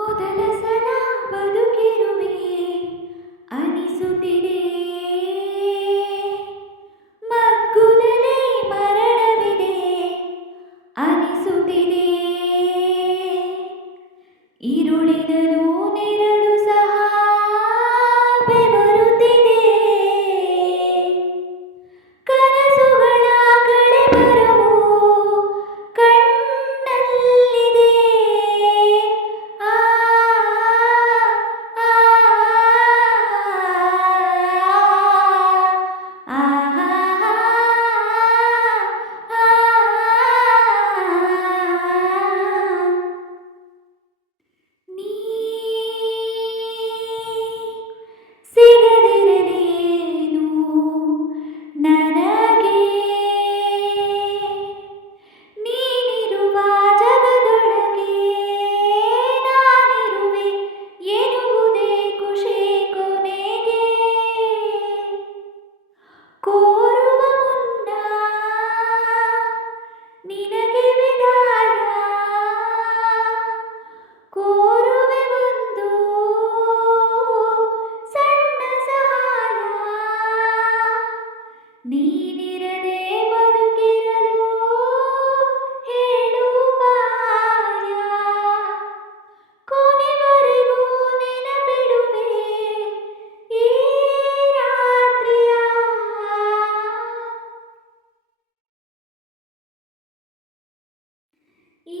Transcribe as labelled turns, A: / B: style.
A: ಮೊದಲ ಸಲ ಬದುಕಿರುವೆ ಅನಿಸುತ್ತಿದೆ ನೀನಿರದೆ ಬದುಕಿರಲು ಹೇಳು ಪಾಯ ಕೊನೆವರೆಗೂ ನೆನಪಿಡುವೆ ಈ ರಾತ್ರಿಯ ಈ